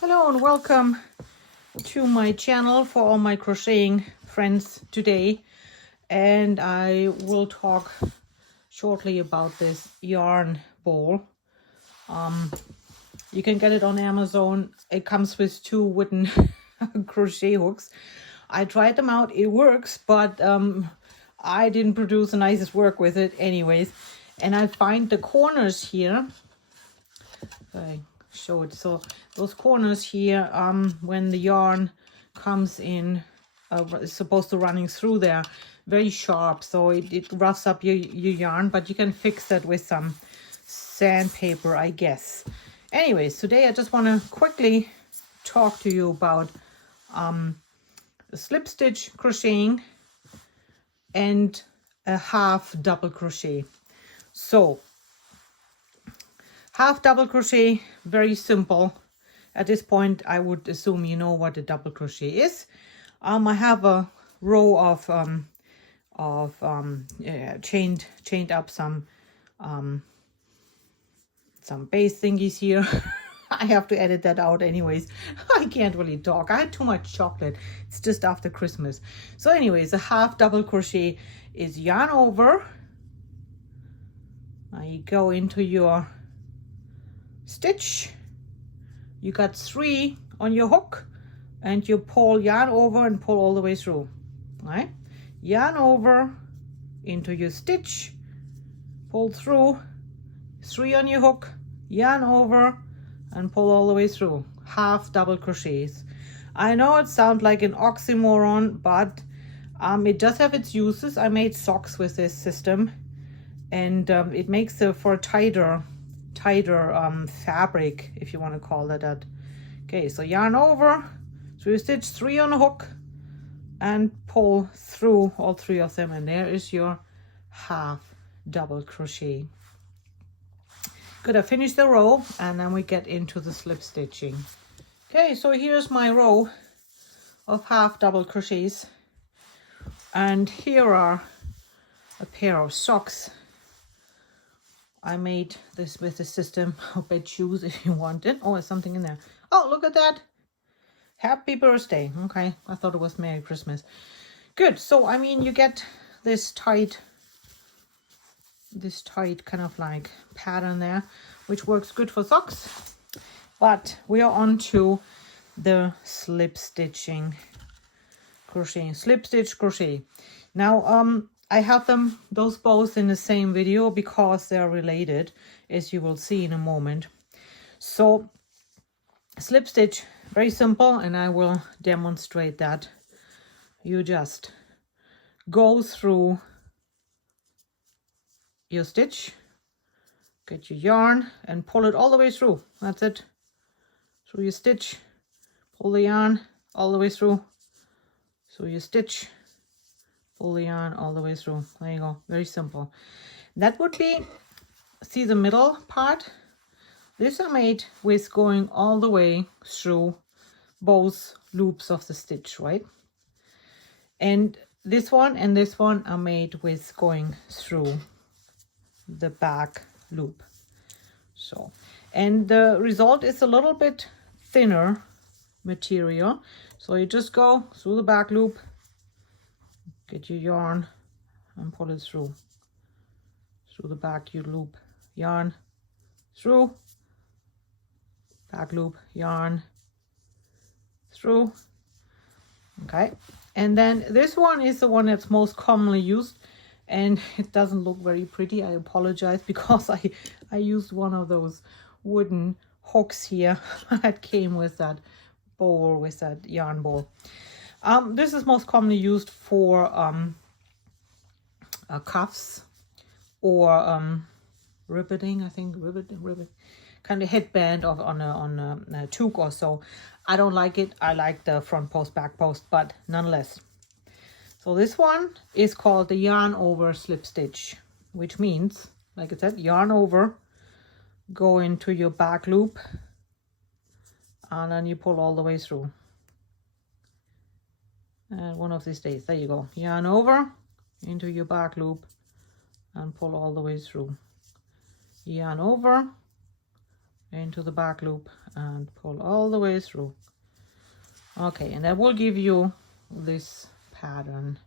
Hello and welcome to my channel for all my crocheting friends today, and I will talk shortly about this yarn ball. You can get it on Amazon. It comes with two wooden crochet hooks. I tried them out, it works, but I didn't produce the nicest work with it anyways. And I find the corners here, I show it, so those corners here, when the yarn comes in, it's supposed to running through there, very sharp, so it roughs up your yarn, but you can fix that with some sandpaper, I guess. Anyways, today I just want to quickly talk to you about slip stitch crocheting and a half double crochet. So half double crochet, very simple. At this point, I would assume you know what a double crochet is. I have a row of chained up some base thingies here. I have to edit that out anyways. I can't really talk. I had too much chocolate. It's just after Christmas. So anyways, a half double crochet is yarn over. Now you go into your stitch. You got 3 on your hook, and you pull yarn over and pull all the way through. Right? Yarn over into your stitch, pull through, 3 on your hook, yarn over and pull all the way through. Half double crochets. I know it sounds like an oxymoron, but it does have its uses. I made socks with this system, and it makes for a tighter fabric, if you want to call it that. Okay, so yarn over, so you stitch 3 on a hook and pull through all 3 of them, and there is your half double crochet. Gonna finish the row and then we get into the slip stitching. Okay, so here's my row of half double crochets, and here are a pair of socks. I made this with the system. I'll bet shoes if you want it. Oh, there's something in there. Oh, look at that. Happy birthday. Okay, I thought it was Merry Christmas. Good. So, I mean, you get this tight kind of like pattern there, which works good for socks. But we are on to the slip stitching crocheting. Slip stitch crochet. Now, I have them, those both in the same video because they are related, as you will see in a moment. So slip stitch, very simple, and I will demonstrate that. You just go through your stitch, get your yarn and pull it all the way through. That's it. Through your stitch, pull the yarn all the way through. So you stitch, pull the yarn all the way through. There you go. Very simple. That would be, see the middle part? This I made with going all the way through both loops of the stitch, right? And this one are made with going through the back loop. So, and the result is a little bit thinner material. So you just go through the back loop, get your yarn and pull it through the back you loop, yarn through, back loop, yarn through. Okay, and then this one is the one that's most commonly used, and it doesn't look very pretty. I apologize because I used one of those wooden hooks here that came with that bowl, with that yarn ball. This is most commonly used for cuffs or ribboning, I think, ribbit, kind of headband on a toque or so. I don't like it. I like the front post, back post, but nonetheless. So this one is called the yarn over slip stitch, which means, like I said, yarn over, go into your back loop, and then you pull all the way through. And one of these days, there you go, yarn over into your back loop and pull all the way through. Yarn over into the back loop and pull all the way through. Okay, and that will give you this pattern.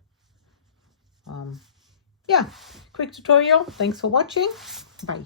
Yeah, quick tutorial. Thanks for watching. Bye.